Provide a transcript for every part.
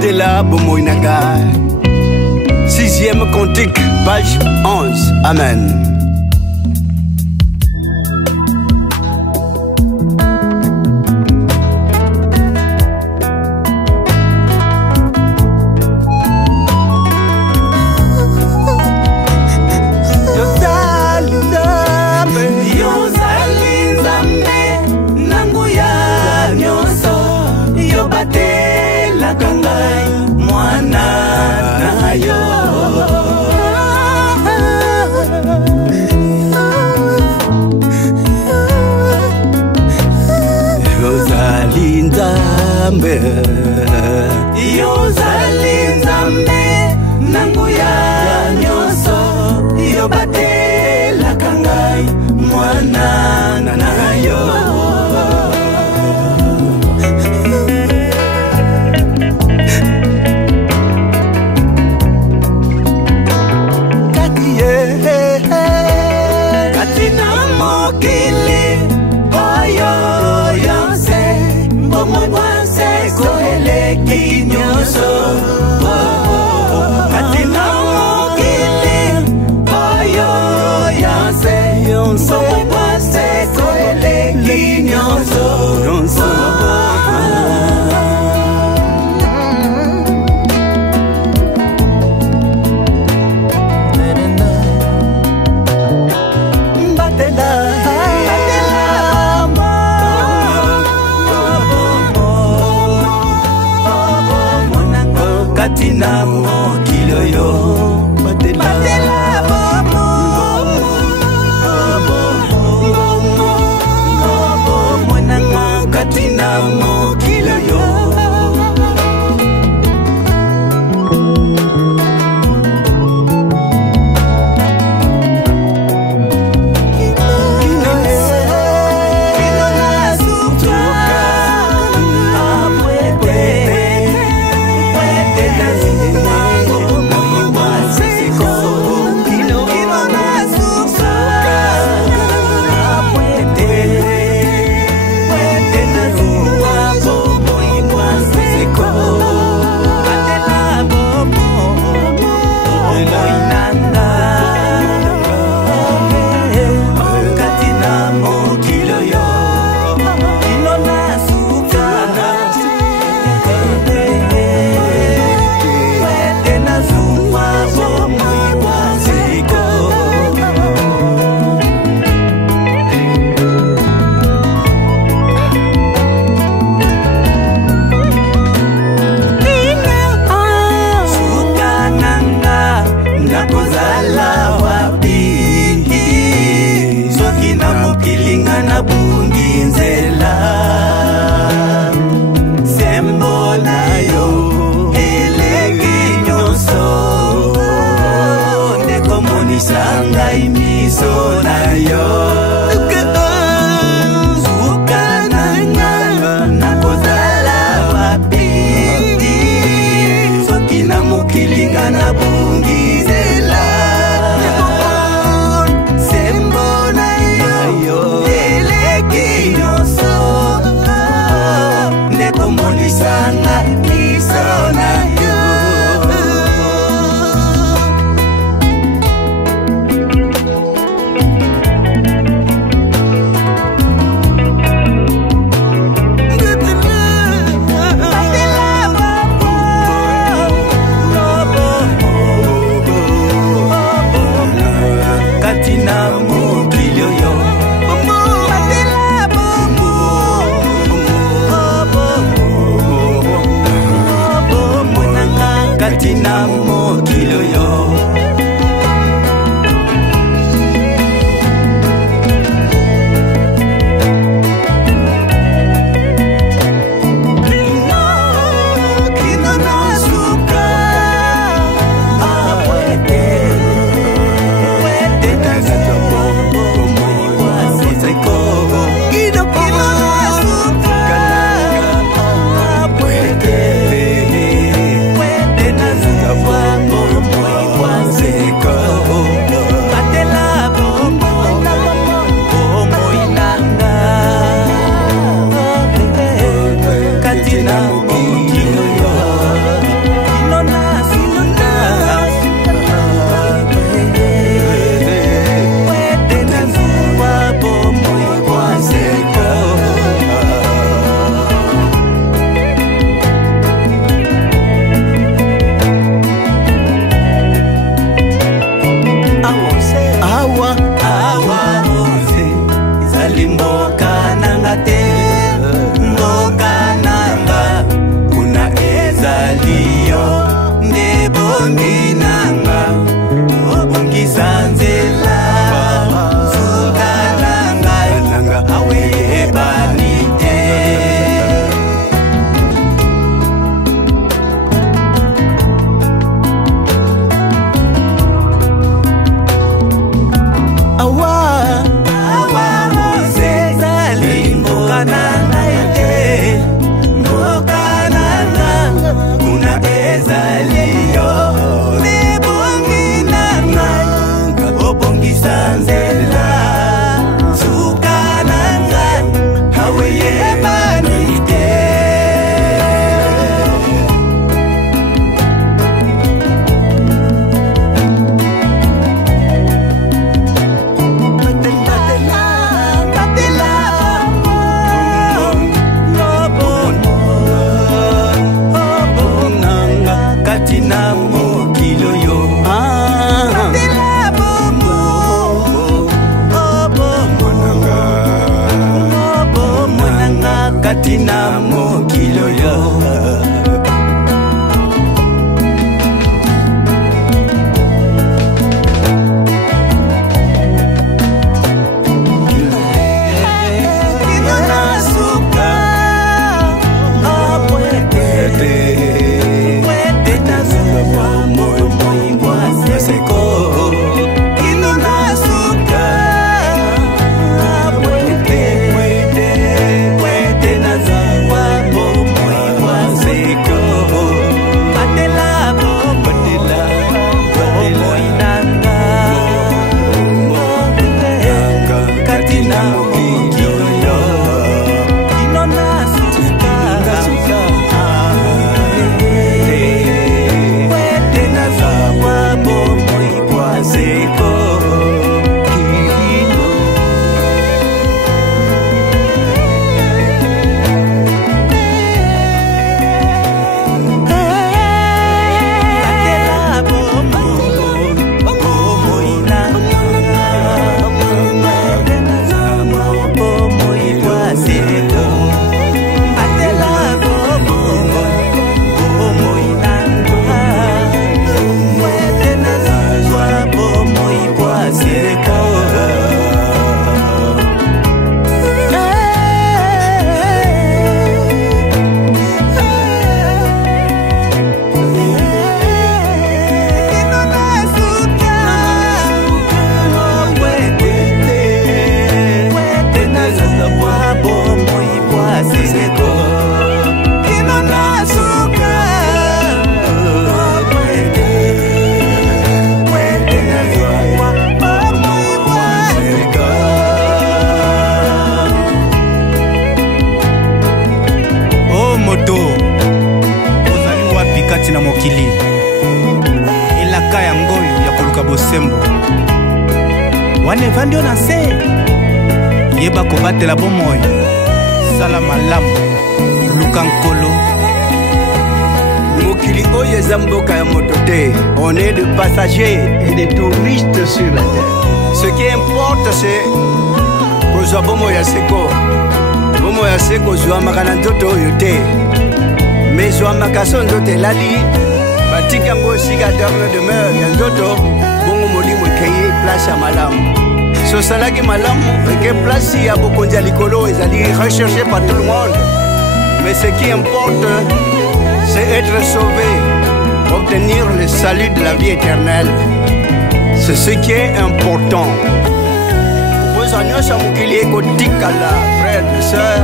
Mandela Bomoinanga. 6e cantique, page 11. Amen. mokili oyo. Na mokili elaka ya ngoyo ya koluka bosembo wane vandio na se yeba kobatela bomoi sala malamu luka nkolo mokili oyo eza mboka ya moto te. On est de passagers et de touristes sur la terre. Ce qui importe c'est kozwa bomoi ya seko. Bomoi ya seko ozwamaka na nzoto oyo te, mais zwamaka so nzoto elali batika yango esika dernier demeure ya nzoto bongo molimo ekei place ya malamu. So osalaki malamu eke place ya bokonzi ya likolo ezali recherché par tout le monde, mais ce qui importe c'est être sauvé, obtenir le salut de la vie éternelle. C'est ce qui est important. Poza nyonso mokili ekotikala, frère et sœur,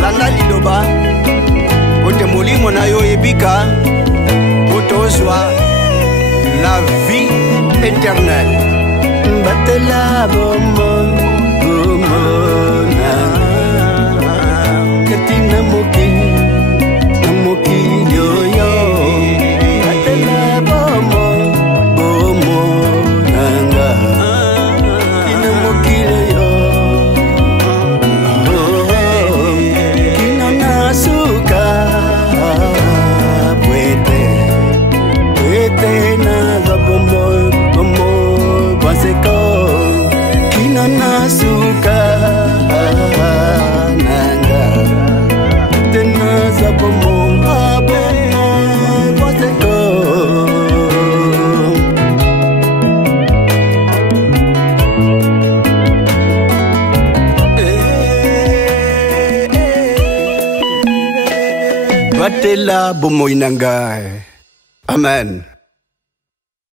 landa liloba kote molimo na yo ebika otozwa la vie éternelle. Batela bomo bomo na katina mokili oyo. Batela bomo bomo nanga katina mokili oyo. Kino nasuka na bomo bomo baseko kino nasuka nanga tena za bomo bomo baseko. Batela bomo inanga. Amen.